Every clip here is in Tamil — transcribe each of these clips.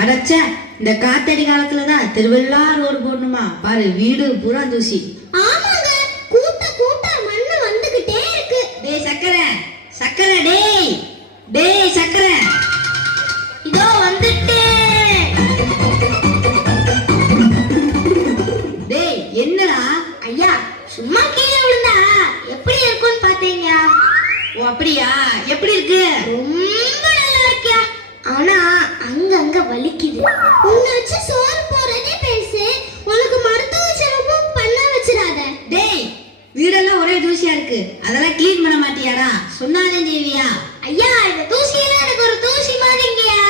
அடச்சா, இந்த காத்தடி காலத்துலதான் திருவிழா ரோடு போடணுமா பாரு, வீடு பூரா தூசி. ஆமாங்க, கூட்ட கூட்ட மண்ணு வந்துகிட்டே இருக்கு. டேய் சக்கரை, சக்கரை, டேய் டேய் சக்கரை, இதோ வந்துட்டேன். டேய் என்னடா? ஐயா, சும்மா கீழே விழுந்தா எப்படி இருக்கும்னு பாத்தீங்க? ஓ அப்படியா, எப்படி இருக்கு? ரொம்ப நல்லா இருக்கியா, ஆனா அங்கங்க வலிக்குது. உன்னை வச்சு சோறு போறதே பேசு, உனக்கு மருத்துவ செலவும் பண்ண வச்சிடாத. டேய், வீடெல்லாம் ஒரே தூசியா இருக்கு, அதெல்லாம் க்ளீன் பண்ண மாட்டியாடா? சொன்னாதே செய்வியா? ஐயா, இந்த தூசியெல்லாம் எனக்கு ஒரு தூசி மாதிரிங்கயா.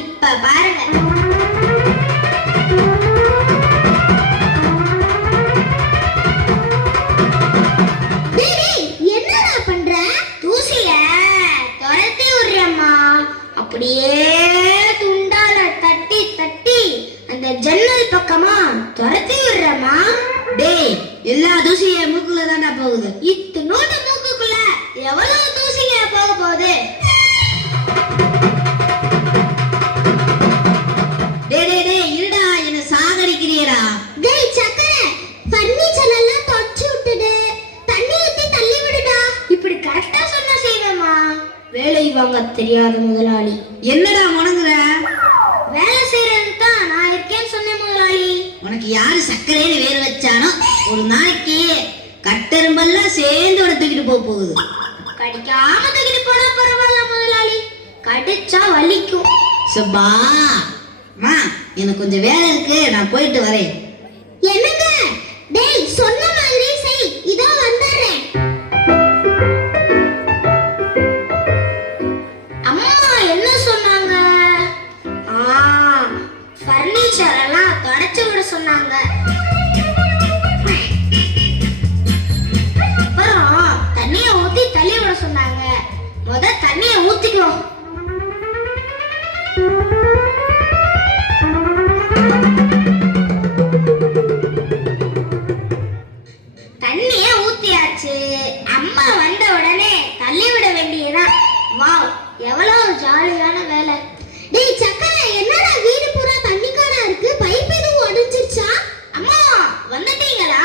இப்ப பாருங்க. என்னடா பண்ற? தூசிய துரத்தி விடுறேம்மா. அப்படியே துண்டால தட்டி தட்டி அந்த ஜன்னல் பக்கமா துரத்தி விடுறேம்மா. டேய், எல்லா தூசியும் மூக்குல தான்டா போகுது. இத்துணூண்டு மூக்குக்குள்ள எவ்வளவு தூசிங்க போக போகுது? டேய் டேய் டேய், இருடா, என்ன சாகடிக்கிறியடா? டேய் சக்கரை, ஃபர்னிச்சர் எல்லாம் தொடச்சு விட்டுடு, தண்ணி ஊத்தி தள்ளி விடுடா. இப்படி கரெக்டா சொன்னா செய்வேமா. வேலை வாங்க தெரியாத முதலாளி. என்னடா முணங்குற? வேலை செய்யறதுக்கு தான் நான் இருக்கேன்னு சொன்னேன் முதலாளி. உனக்கு யாரு சக்கரைன்னு வேறு வச்சானோ, ஒரு நாளைக்கு கட்டெரும்பெல்லாம் சேர்ந்து உன தூக்கிட்டு போகுது. கடிக்காம தூக்கிட்டு போனா பரவாயில்ல முதலாளி, கடிச்சா வலிக்கும். சுப்பா மா, எனக்கு கொஞ்சம் வேலை இருக்கு, நான் போயிட்டு வரேன். என்னங்க? டேய், சொன்ன மாதிரி செய், இதோ வந்துறேன். அம்மா என்ன சொன்னாங்க? ஃபர்னிச்சர் எல்லாம் தொடச்சு விட சொன்னாங்க. அப்புறம் தண்ணிய ஊத்தி தள்ளி விட சொன்னாங்க. முத தண்ணிய ஊத்திக்கோ. தண்ணிய ஊத்தியாச்சு. அம்மா வந்த உடனே தள்ளி விட வேண்டியதுதான். வாவ், எவ்வளவு ஜாலியான வேலை. டேய் சக்கரை, என்னடா வீடு பூரா தண்ணிக்காரா இருக்கு? பைப் எதுவும் உடைஞ்சிருச்சா? அம்மா வந்துட்டீங்களா?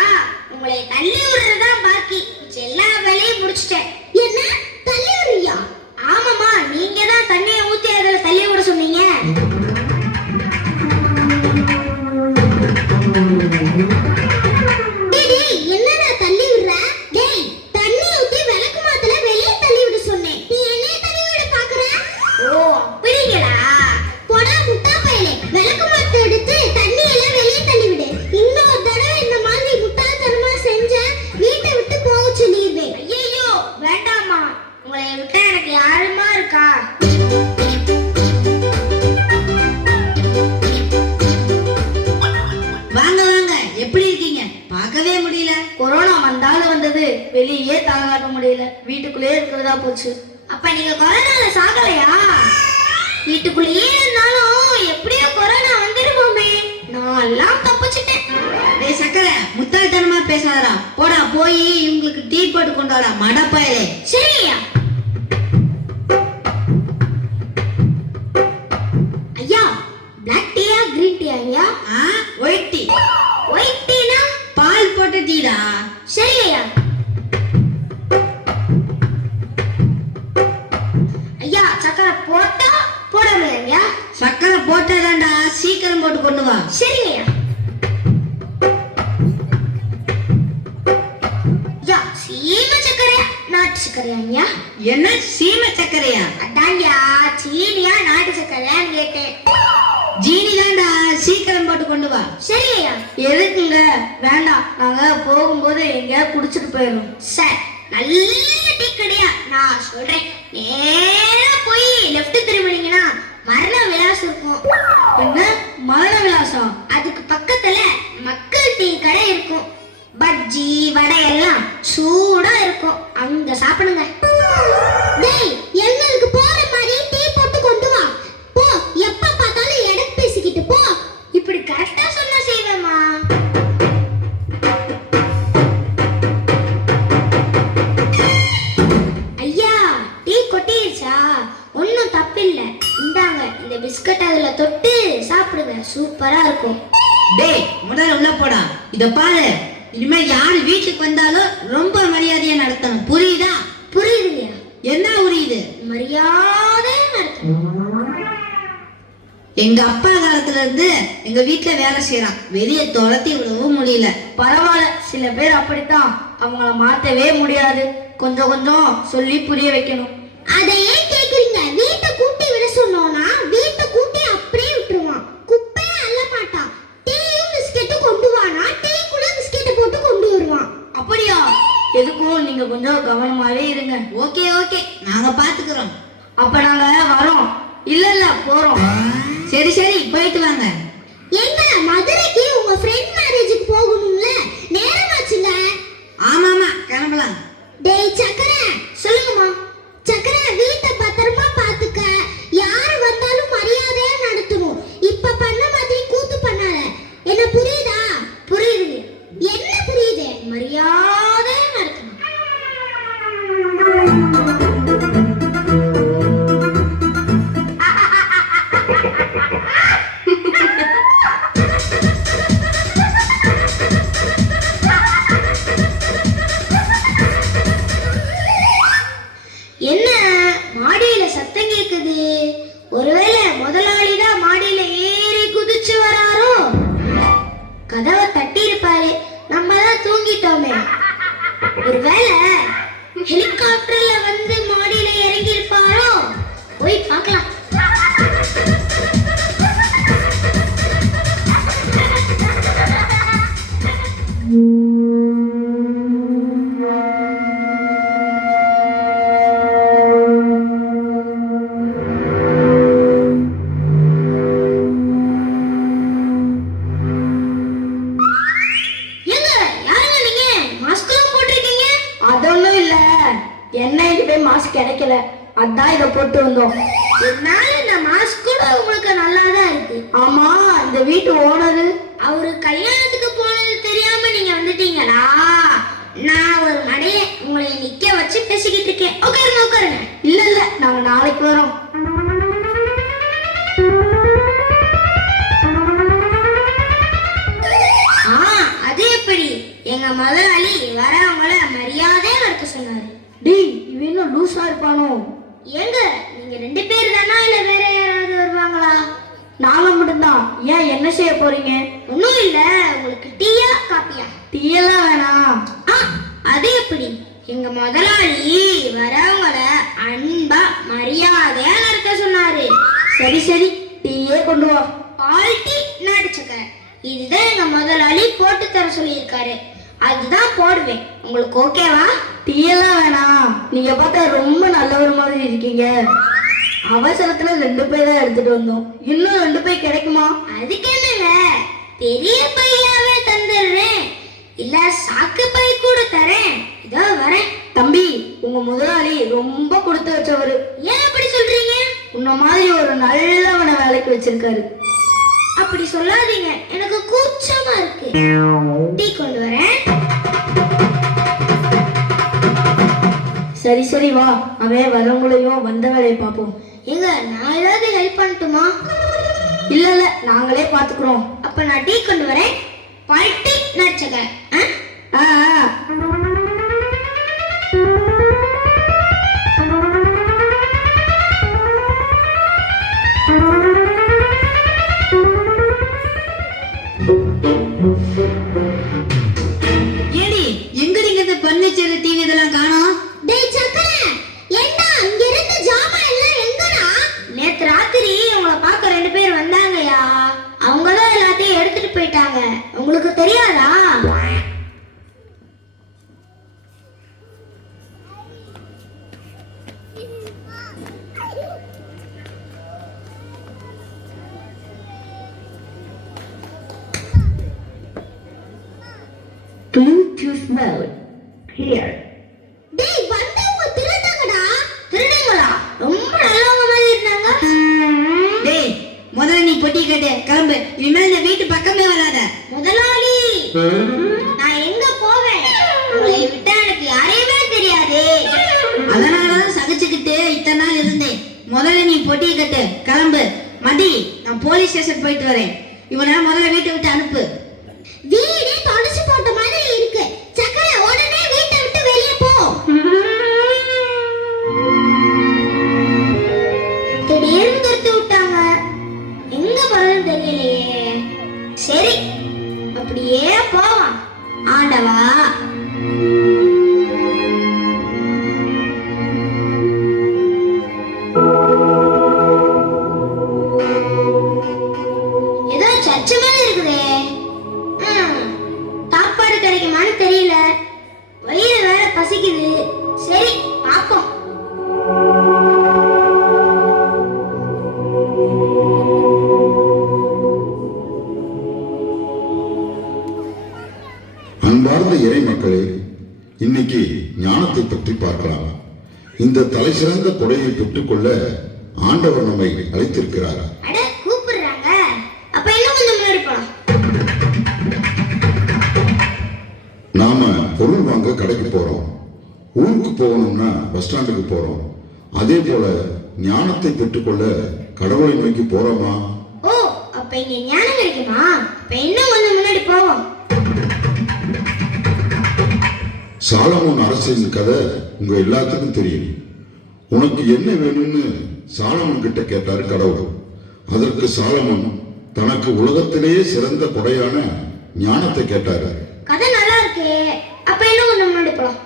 உங்களை தள்ளி விடுறதுதான் பாக்கி, எல்லா வேலையும் முடிச்சிட்டேன். என்ன தள்ளி விடுறியா? ஆமாமா, நீங்க தான் தண்ணியை ஊத்தி அதுல தள்ளி விட சொன்னீங்க. என்னடா தள்ளி விடுற? டேய், தண்ணி ஊத்தி விளக்கு மாத்தல வெளியே தள்ளி விட சொன்னேன். நீ என்னைய தள்ளி விட பாக்குற? ஓ அப்படிங்களா? போடா முட்டா பயலே, விளக்கு மாத்த எடுத்து தண்ணி எல்லாம் வெளியே தள்ளி விடு. இன்னொரு தடவை இந்த மாதிரி முட்டாள்தனமா செஞ்ச வீட்டை விட்டு போக சொல்லிடுவேன். ஐயோ வேண்டாமா, உங்களை விட்டா எனக்கு யாருமா இருக்கா? வாங்க வாங்க, எப்படி இருக்கீங்க? பார்க்கவே முடியல. கொரோனா வந்தாலும் வந்தது, வெளியே தலகாட்ட முடியல, வீட்டுக்குள்ளே இருக்கிறதா போச்சு. அப்ப நீங்க கொரோனால சாகலையா? வீட்டுக்குள்ளேயே இருந்தாலும் எப்படியோ கொரோனா வந்துருவோமே. நான் எல்லாம் தப்பிச்சிட்டேன். டேய் சக்கரை, முட்டாள்தனமா பேசாதடா. போடா, போய் இவங்களுக்கு டீ போட்டு கொண்டு வாடா மடப்பாயிலே. சரியா? ஐயா, பிளாக் டீயா கிரீன் டீயா ஐயா? White tea. ஒயிட் டீனா? பால் போட்ட டீடா. சரி ஐயா. ஐயா, சக்கரை போட்டா போடாம ஐயா? சக்கரை போட்டாதான்டா, சீக்கிரம் போட்டு கொண்டு வா. சரிங்க ஐயா. ஐயா, சீமை சக்கரையா நாட்டு சக்கரையா ஐயா? என்ன சீமை சக்கரையா? அதான்யா, சீனியா நாட்டு சக்கரையான்னு கேட்டேன். ஜீனி தான்டா, சீக்கிரம் போட்டு கொண்டு வா. சரி ஐயா. எதுக்குங்க? வேண்டாம், நாங்க போகும்போது எங்க குடிச்சிட்டு போயிடும். சார், நல்ல டீ கடையா நான் சொல்றேன். நேரா போய் லெஃப்ட் திரும்பினீங்கன்னா மரண விலாசம் இருக்கும். என்ன மரண விலாசம்? அதுக்கு பக்கத்துல மக்கள் டீ கடை இருக்கும். பஜ்ஜி வடை எல்லாம் சூடா இருக்கும், அங்க சாப்பிடுங்க. டேய், எங்களுக்கு போற மாதிரி டீ போட்டு கொண்டு வா. போ, எப்ப பார்த்தாலும் எடக்கு பேசிக்கிட்டு போ. இப்படி கரெக்டா சொன்னா செய்வேமா? ஐயா, டீ கொட்டி பழகிடுச்சா? ஒன்றும் தப்பில்லை. இந்தாங்க, இந்த பிஸ்கட் அதுல தொட்டு சாப்பிடுங்க, சூப்பரா இருக்கும். டேய் முதல்ல உள்ள போடா. இத பாரு, இனிமே யாரு வீட்டுக்கு வந்தாலும் ரொம்ப மரியாதையா நடத்தணும், புரியுதா? புரியுதுங்கய்யா. என்ன புரியுது? மரியாதையா நடத்தணும். எங்க அப்பா காலத்துல இருந்து எங்க வீட்டுல வேலை செய்யறான், வெளியே துரத்தி விடவும் முடியல. பரவாயில்ல, சில பேர் அப்படித்தான், அவங்கள மாத்தவே முடியாது. கொஞ்சம் கொஞ்சம் சொல்லி புரிய வைக்கணும். அதை ஏன் கேக்குறீங்க? வீட்டை கூட்டி விட சொன்னோம்னா வீட்டை கூட்டி அப்படியே விட்டுருவான். குப்பையே அள்ள மாட்டான். டீயும் பிஸ்கெட்டும் கொண்டு வானா டீ கூட பிஸ்கெட்டை போட்டு கொண்டு வருவான். அப்படியா? எதுக்கும் நீங்க கொஞ்சம் கவனமாவே இருங்க. ஓகே ஓகே, நாங்க பாத்துக்கிறோம். அப்ப நாங்க வரோம். இல்ல போறோம். சரி சரி, போயிட்டு வாங்க. எங்க மதுரைக்கு உங்க ஃப்ரெண்ட் மேரேஜுக்கு போகணும்ல, நேரமாச்சுங்க. ஆமாமா, கிளம்பலாம். டேய் சக்கரை, சொல்லுங்கம்மா. சக்கரை, வீட்டை பத்திரமா பாத்துக்க. யார் வந்தாலும் மரியாதையா நடத்தணும். இப்ப பண்ண மாதிரி கூத்து பண்ணாத. என்ன புரியுதா? புரியுது. என்ன புரியுது? மரியாதையா நடத்தணும். என்ன மாடியில சத்தம் கேக்குது? ஒருவேளை முதலாளி தான் மாடியில ஏறி குதிச்சு வராரோ? கதவை தட்டி இருப்பாரு, நம்ம தான் தூங்கிட்டோமே. ஒருவேளை ஹெலிகாப்டர்ல வந்து மாடியில இறங்கி இருப்பாரோ? போய் பார்க்கலாம். அதொன்னும் இல்ல, என்னைக்கு போய் மாஸ்க் கிடைக்கல, அதான் இதை போட்டு வந்தோம். என்னால இந்த மாஸ்க் கூட உங்களுக்கு நல்லா தான் இருக்கு. ஆமா, இந்த வீட்டு ஓனரு அவரு கல்யாணத்துக்கு போனது தெரியாம நீங்க வந்துட்டீங்களா? நான் ஒரு மடைய உங்களை நிக்க வச்சு பேசிக்கிட்டு இருக்கேன். உட்காருங்க உட்காருங்க. இல்ல நாங்க நாளைக்கு வரோம். அது எப்படி? எங்க முதலாளி வரவங்கள மரியாதையா நடத்த சொன்னாரு. டேய், இவன் என்ன லூசா இருப்பானோ? ஏங்க, நீங்க 2 பேர் தானா இல்ல வேற யாராவது வருவாங்களா? நாங்க மட்டும்தான். ஏன், என்ன செய்ய போறீங்க? ஒன்றும் இல்ல, உங்களுக்கு டீயா காப்பியா? டீ எல்லாம் வேணாம். அது எப்படி? எங்க முதலாளி வரவங்கள அன்பா மரியாதையா நடத்த சொன்னாரு. சரி சரி, டீயே கொண்டு வா. பால் டீ, நாட்டு சக்கரை, இதுதான் எங்க முதலாளி போட்டு தர சொல்லியிருக்காரு. அதுதான் போடுவேன். உங்களுக்கு ஓகேவா? டீ எல்லாம் வேணாம். நீங்க பார்த்தா ரொம்ப நல்லவர் மாதிரி இருக்கீங்க. அவசரத்துல 2 பை தான் எடுத்துட்டு வந்தோம். இன்னும் 2 பை கிடைக்குமா? அதுக்கு என்னங்க, பெரிய பையாவே தந்துடுறேன். இல்ல சாக்கு பை கூட தரேன். இதோ வரேன். தம்பி, உங்க முதலாளி ரொம்ப கொடுத்து வச்சவரு. ஏன் அப்படி சொல்றீங்க? உன்ன மாதிரி ஒரு நல்லவனை வேலைக்கு வச்சிருக்காரு. அப்படி சொல்லாதீங்க, எனக்கு கூச்சமா இருக்கு. டீ கொண்டு வரேன். சரி சரி வா, அவன் வரவங்களையும் வந்த வேலையை பார்ப்போம். ஏங்க, நான் ஏதாவது ஹெல்ப் பண்ணட்டுமா? இல்ல நாங்களே பாத்துக்கிறோம். அப்ப நான் டீ கொண்டு வரேன். பால் டீ, நாட்டு சக்கரை. ஏடி, எங்க நீங்க இந்த பர்னிச்சர் டிவி இதெல்லாம் காணோம்? டேய் சக்கரை, ஏண்டா இங்க இருந்த ஜாமான் எல்லாம் எங்கடா? நேத்து ராத்திரி உங்களை பார்க்க 2 பேர் வந்தாங்கயா. அவங்க தான் எல்லாத்தையும் எடுத்துட்டு போயிட்டாங்க. உங்களுக்கு தெரியாதா? Bluetooth mode here. டேய், வந்தவங்க திருடங்கடா. திருடங்களா? ரொம்ப நல்லவங்க மாதிரி இருந்தாங்க. டேய், முதல்ல நீ பொட்டி கட்டு, கிளம்பு. இனிமேல் இந்த வீட்டு பக்கமே வராத. முதலாளி, நான் எங்க போவேன்? உங்களை விட்டா எனக்கு யாரையுமே தெரியாது. அதனாலதான் சகிச்சுக்கிட்டு இத்தனை நாள் முதல்ல நீ பொட்டியை கட்டு, கிளம்பு. மதி, நான் போலீஸ் ஸ்டேஷன் போயிட்டு வரேன். இவனை முதல்ல வீட்டை விட்டு அனுப்பு. வீடே தொலைச்சு போட்ட மாதிரி இருக்கு. சக்கரை உடனே வீட்டை விட்டு வெளியே போ. திடீர்னு துரத்தி விட்டாங்க. எங்க போறதுன்னு தெரியலையே. சரி, அப்படியே போவான். ஆண்டவா, ஏதோ சர்ச்சு மாதிரி இருக்குதே. சாப்பாடு கிடைக்குமான்னு தெரியல. வயிறு வேற பசிக்குது. சரி, பாப்போம். அன்பார்ந்த இறை மக்களே, இன்னைக்கு ஞானத்தை பற்றி பார்க்கலாம். இந்த தலை சிறந்த கொடையை பெற்றுக்கொள்ள ஆண்டவர் நம்மை அழைத்திருக்கிறார். அட, கூப்பிடுறாங்க. அப்ப இன்னும் கொஞ்சம் முன்னாடி போலாம். நாம பொருள் வாங்க கடைக்கு போறோம், ஊருக்கு போகணும்னா பஸ் ஸ்டாண்டுக்கு போறோம். அதே போல ஞானத்தை பெற்றுக்கொள்ள கடவுளை நோக்கி போறோமா? ஓ, அப்ப இங்க ஞானம் கிடைக்குமா? அப்ப இன்னும் கொஞ்சம் முன்னாடி போவோம். சாலமோன் அரசரின் கதை உங்க எல்லாத்துக்கும் தெரியும். உனக்கு என்ன வேணும்னு சாலமோன் கிட்ட கேட்டாரு கடவுள். அதற்கு சாலமோன் தனக்கு உலகத்திலேயே சிறந்த கொடையான ஞானத்தை கேட்டாரு. கதை நல்லா இருக்கு. அப்ப இன்னும் கொஞ்சம் முன்னாடி போலாம்.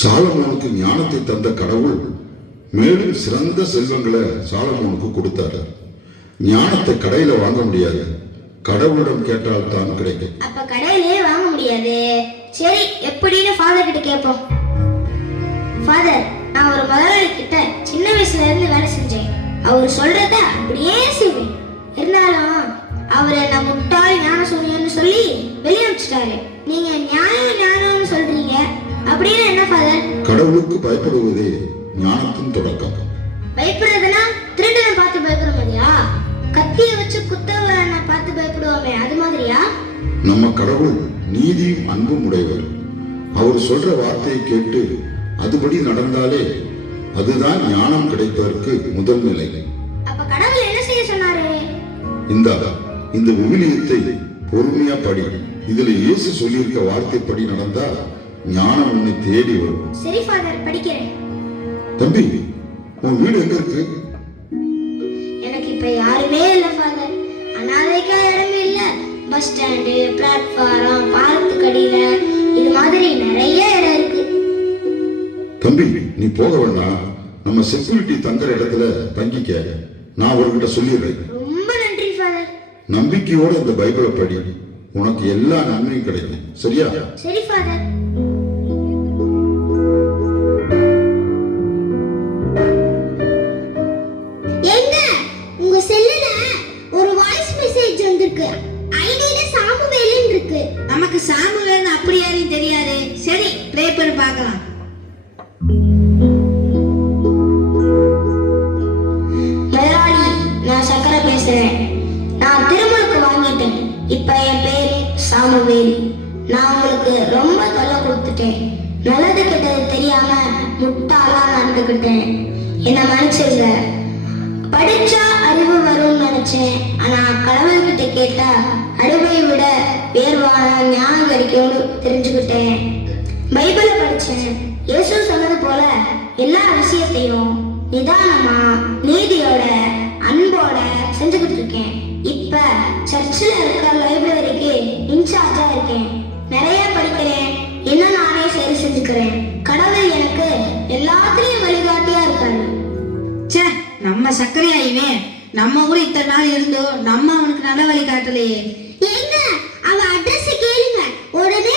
சாலமோனுக்கு ஞானத்தை தந்த கடவுள் மேலும் சிறந்த செல்வங்களை சாலமோனுக்கு கொடுத்தாரு. ஞானத்தை கடையில வாங்க முடியாது, கடவுளிடம் கேட்டால் தான் கிடைக்கும். அப்ப கடையிலே வாங்க முடியாது. சரி, எப்படின்னு ஃபாதர் கிட்ட கேட்போம். ஃபாதர், நான் ஒரு முதலாளி கிட்ட சின்ன வயசுல இருந்து வேலை செஞ்சேன். அவர் சொல்றத அப்படியே செய்வேன். இருந்தாலும் அவர் என்ன முட்டாள் ஞான சூரியன்னு சொல்லி வெளியே வச்சுட்டாரு. நீங்க ஞானம்னு சொல்றீங்க, அப்படின்னு என்ன ஃபாதர்? கடவுளுக்கு பயப்படுவதே ஞானத்தின் தொடக்கம். பயப்படுறதுன்னா திருடனை பார்த்து பயப்படுற மாதிரியா? கத்தியை வச்சு குத்தவனை பார்த்து பயப்படுவோமே, அது மாதிரியா? நம்ம கடவுள் நீதியும் அன்பும் உடையவர். அவர் சொல்ற வார்த்தையை கேட்டு அதுபடி நடந்தாலே அதுதான் ஞானம் கிடைப்பதற்கு முதல் நிலை. அப்ப கடவுள் என்ன செய்ய சொன்னாரு? இந்த விவிலியத்தை பொறுமையா படி. இதுல இயேசு சொல்லியிருக்க வார்த்தைப்படி நடந்தா ஞானம் உன்னை தேடி வரும். சரி ஃபாதர், படிக்கிறேன். தம்பி, உன் வீடு எங்க இருக்கு? எனக்கு இப்ப யாருமே இல்ல ஃபாதர். அனாதைக்கா இடமே இல்ல. பஸ் ஸ்டாண்டு, பிளாட்ஃபாரம், பாலத்துக்கடியில, இது மாதிரி நிறைய இடம் இருக்கு. தம்பி, நீ போக வேண்டாம். நம்ம செக்யூரிட்டி தங்குற இடத்துல தங்கிக்க. நான் அவர்கிட்ட சொல்லிடுறேன். ரொம்ப நன்றி ஃபாதர். நம்பிக்கையோட இந்த பைபிளை படி, உனக்கு எல்லா நன்மையும் கிடைக்கும். சரியா? சரி ஃபாதர். எங்க உங்க செல்லுல ஒரு வாய்ஸ் மெசேஜ் வந்திருக்கு. ஐடில சாமுவேல்னு இருக்கு. நமக்கு சாமுவேல்னு அப்படி யாரையும் தெரியாது. சரி, ப்ளே பண்ணி பார்க்கலாம். முதலாளி, நான் சக்கரை பேசுறேன். நான் திருமணக்கு வாங்கிட்டேன். இப்ப என் பேர் சாமுவேல். நான் உங்களுக்கு ரொம்ப தொல்லை கொடுத்துட்டேன். நல்லது கெட்டது தெரியாம முட்டாளா நடந்துக்கிட்டேன். என்ன மன்னிச்சிருங்க. படிச்சா அறிவு வரும்னு நினைச்சேன். ஆனா கடவுள்கிட்ட கேட்டா அறிவை விட வேர்வான ஞானம் கிடைக்கும்னு தெரிஞ்சுக்கிட்டேன். பைபிளை படிச்சேன். இயேசு சொன்னது போல எல்லா விஷயத்தையும் நிதானமா, நீதியோட, அன்போட செஞ்சுக்கிட்டு இருக்கேன். இப்ப சர்ச்சில் இருக்கிற லைப்ரரிக்கு இன்சார்ஜா இருக்கேன். நிறைய படிக்கிறேன். இன்னும் நானே சரி செஞ்சுக்கிறேன். கடவுள் எனக்கு எல்லாத்துலயும் வழிகாட்டியா இருக்காரு. ச்சே, நம்ம சக்கரையாயுமே நம்ம கூட இத்தனை நாள் இருந்தோம். நம்ம அவனுக்கு நல்ல வழி காட்டலையே. ஏங்க, அவ அட்ரஸ் கேளுங்க. உடனே